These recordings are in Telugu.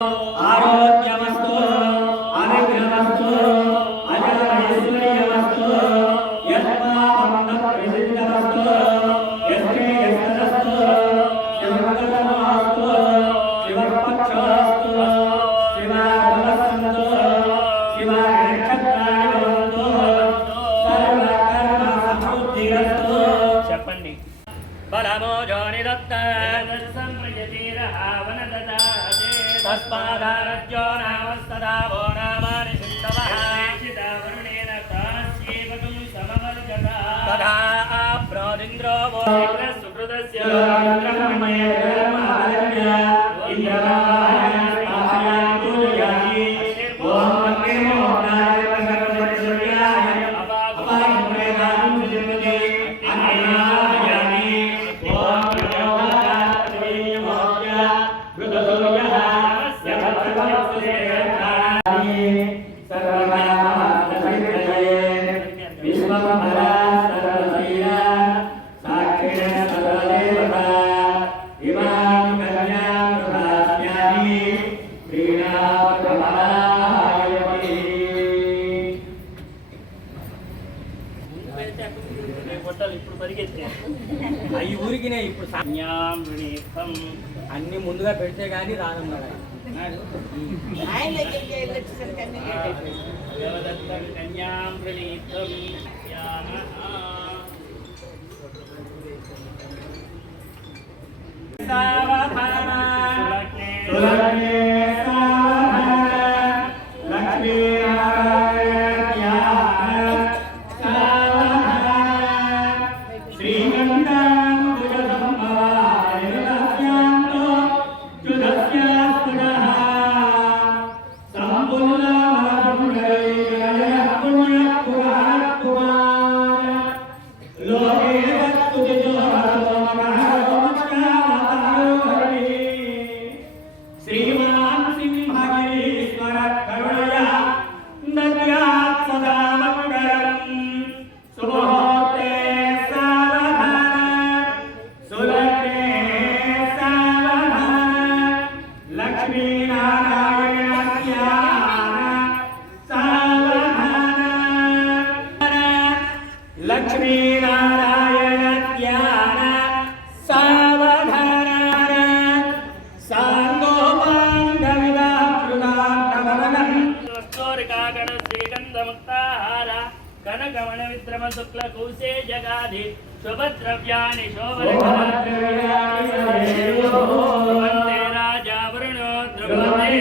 आरोग्यमस्तु अनुग्रहमस्तु अजरैश्वर्यमस्तु यस्मामन्दप्रसिद्धमस्तु यस्मे यस्तदस्तु शिवकर्मस्तु शिवपक्षस्तु शिवागमस्तु शिवानक्षत्राणि भवन्तु सर्वकर्म समृद्धिरस्तु చెప్పండి బలమో జోని దత్త तस्मादारज्यो नामस्तदा वो नामानि सिद्धवः वरुणेन तास्येवकं समवर्जता तदा आप्नोदिन्द्रो वो सुकृतस्य इन्द्रमये धर्मालम्य इन्द्रमाय पूजयामि ओम नमो नारायणाय अपागमनां सुजते अन्यायामि ओम नमो नारायणाय बुद्धोयः అవి ఊరికినే ఇప్పుడు అన్ని ముందుగా పెడితే గానీ రానన్నాడు लक्ष्मीनारायण ज्ञान सावधान सांगोपांगविदाकृतार्थवदनं स्तोरिकागण श्रीगन्धमुक्ताहार कनकमण विद्रम शुक्ल कौसे जगाधि शुभद्रव्याणि शोभद्रव्याणि राजा वरुणो द्रुपदे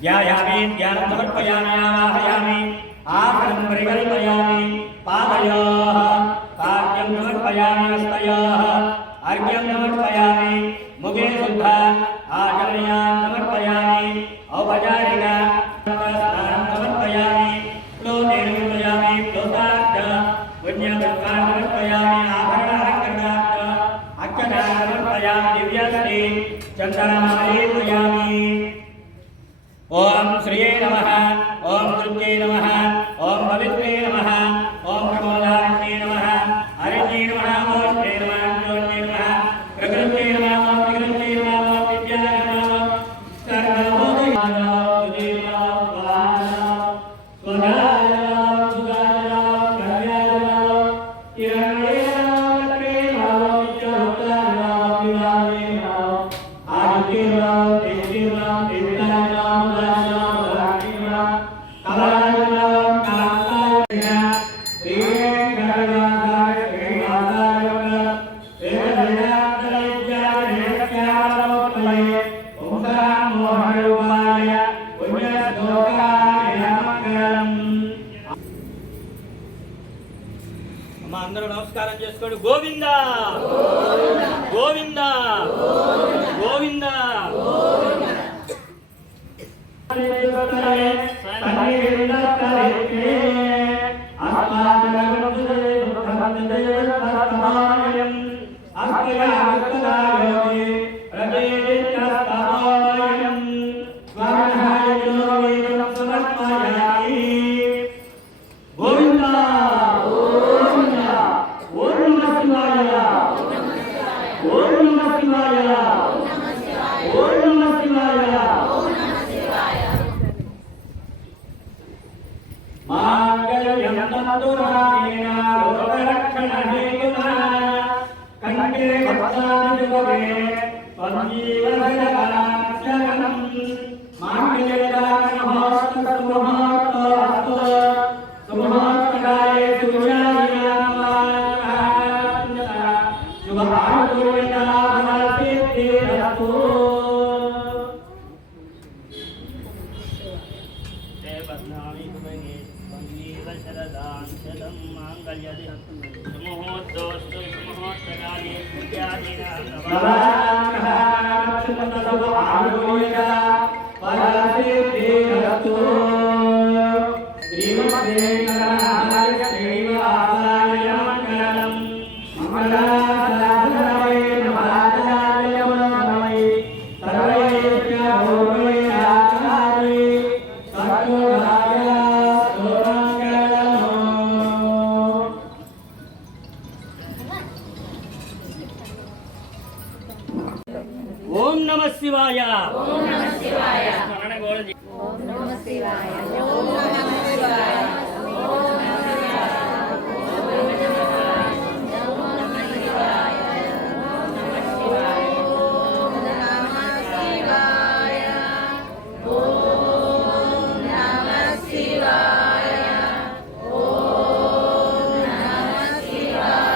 ध्यायामि ध्यानं समर्पयामि आवाहयामि आसनं परिकल्पयामि पादयोः पाद्यं समर्पयामि हस्तयोः अर्घ्यं समर्पयामि मुखे शुद्ध आचमनीयान् समर्पयामि औपचारिकस्नानं समर्पयामि प्लोतेन समर्पयामि प्लोतार्थ पुण्यपुष्पान् समर्पयामि आभरणालङ्करणार्थ अक्षतान् समर्पयामि चन्दनामलेपयामि ओम श्रिये नमः ओम दुर्गे नमः ओम पवित्रे नमः ओम प्रमोदाय नमः हरिणे नमः मोक्षे नमः ज्योतिर्मे नमः प्रकृते नमः विकृते नमः विद्याय नमः सर्वभूतानां అందరూ నమస్కారం చేసుకోండి. గోవింద గోవింద గోవింద ఓం నమ శివాయ ఓం నమ శివాయ స్మరణ గోళ ఓం నమ శివాయ ఓం నమ శివాయ ఓం నమ శివాయ ఓం నమ శివాయ ఓం నమ శివాయ ఓం నమ శివాయ ఓం నమ శివాయ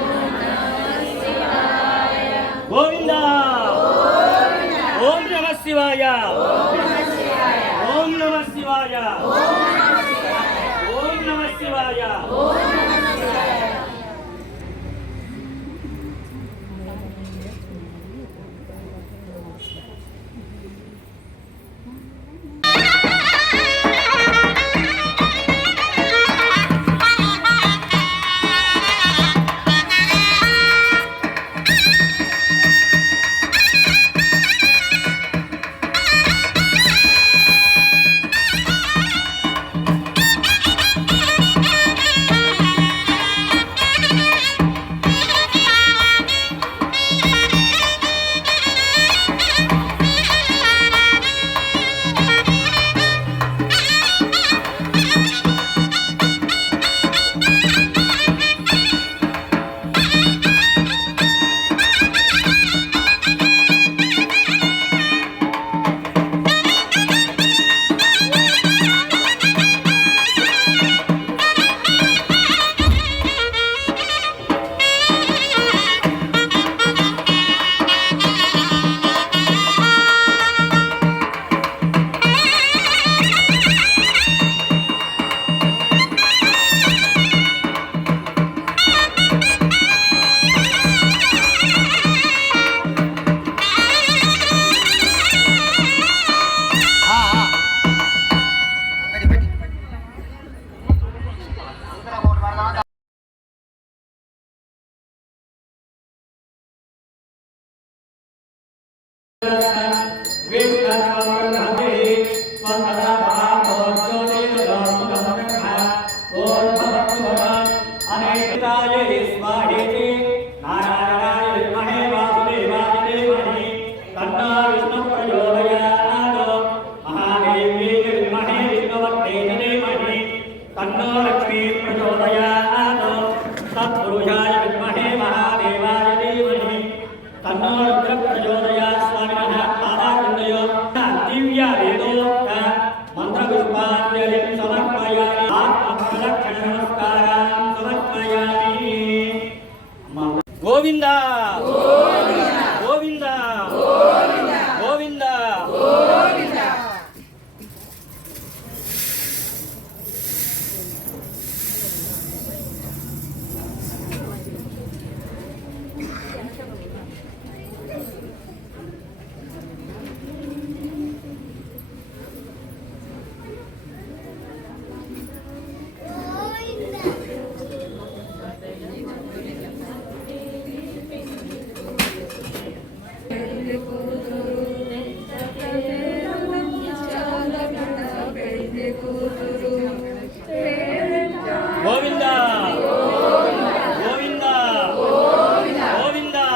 ఓం నమ శివాయ గోవింద ఓం నమ శివాయ ఓం నమ శివాయ ఓం నమ శివాయ గోవింద గోవింద గోవింద గోవింద గోవింద గోవింద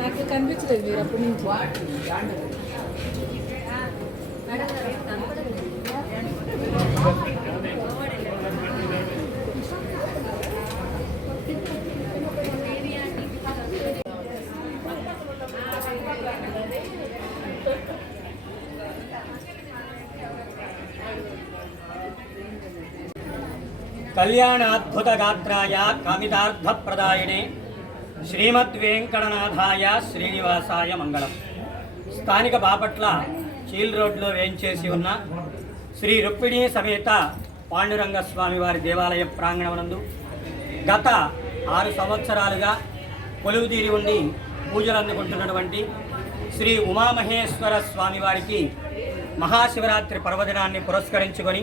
నాకు కనిపించలేదు మీరు అప్పటి నుంచి. కళ్యాణాద్భుత గాత్రాయ కామితార్థ ప్రదాయినే శ్రీమద్వేంకటనాథాయ శ్రీనివాసాయ మంగళం. స్థానిక బాపట్ల చీల్ రోడ్లో వేయించేసి ఉన్న శ్రీ రుక్మిణీ సమేత పాండురంగ స్వామి వారి దేవాలయ ప్రాంగణమునందు గత 6 సంవత్సరాలుగా కొలువుదీరి ఉండి పూజలు అందుకుంటున్నటువంటి శ్రీ ఉమామహేశ్వర స్వామి వారికి మహాశివరాత్రి పర్వదినాన్ని పురస్కరించుకొని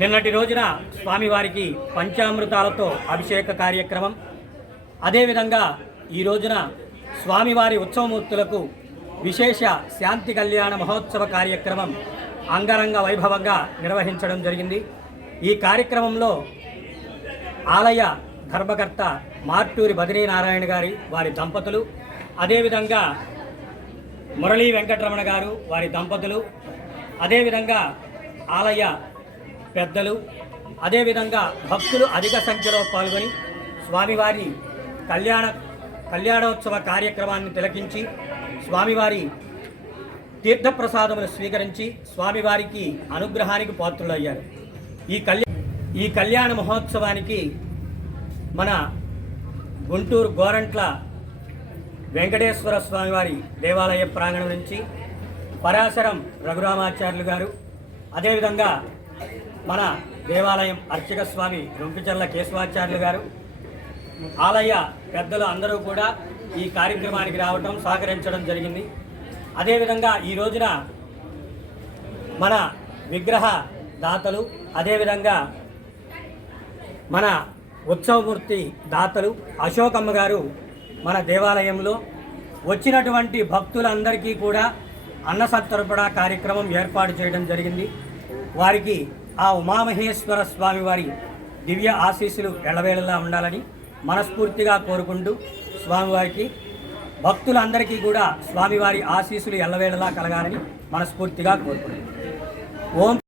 నిన్నటి రోజున స్వామివారికి పంచామృతాలతో అభిషేక కార్యక్రమం, అదేవిధంగా ఈ రోజున స్వామివారి ఉత్సవమూర్తులకు విశేష శాంతి కళ్యాణ మహోత్సవ కార్యక్రమం అంగరంగ వైభవంగా నిర్వహించడం జరిగింది. ఈ కార్యక్రమంలో ఆలయ ధర్మకర్త మార్టూరి బద్రీనారాయణ గారి వారి దంపతులు, అదేవిధంగా మురళీ వెంకటరమణ గారు వారి దంపతులు, అదేవిధంగా ఆలయ పెద్దలు, అదేవిధంగా భక్తులు అధిక సంఖ్యలో పాల్గొని స్వామివారి కళ్యాణోత్సవ కార్యక్రమాన్ని తిలకించి స్వామివారి తీర్థప్రసాదములు స్వీకరించి స్వామివారికి అనుగ్రహానికి పాత్రులయ్యారు. ఈ కళ్యాణ మహోత్సవానికి మన గుంటూరు గోరంట్ల వెంకటేశ్వర స్వామివారి దేవాలయ ప్రాంగణం నుంచి పరాశరం రఘురామాచార్యులు గారు, అదేవిధంగా మన దేవాలయం అర్చక స్వామి రొంపిచర్ల కేశవాచార్యులు గారు, ఆలయ పెద్దలు అందరూ కూడా ఈ కార్యక్రమానికి రావటం సహకరించడం జరిగింది. అదేవిధంగా ఈ రోజున మన విగ్రహ దాతలు, అదేవిధంగా మన ఉత్సవమూర్తి దాతలు అశోకమ్మ గారు మన దేవాలయంలో వచ్చినటువంటి భక్తులందరికీ కూడా అన్న సంతర్పణ కార్యక్రమం ఏర్పాటు చేయడం జరిగింది. వారికి ఆ ఉమామహేశ్వర స్వామి వారి దివ్య ఆశీస్సులు ఎల్లవేళలా ఉండాలని మనస్ఫూర్తిగా కోరుకుంటూ స్వామివారికి భక్తులందరికీ కూడా స్వామివారి ఆశీస్సులు ఎల్లవేళలా కలగాలని మనస్ఫూర్తిగా కోరుకుంటున్నాను. ఓం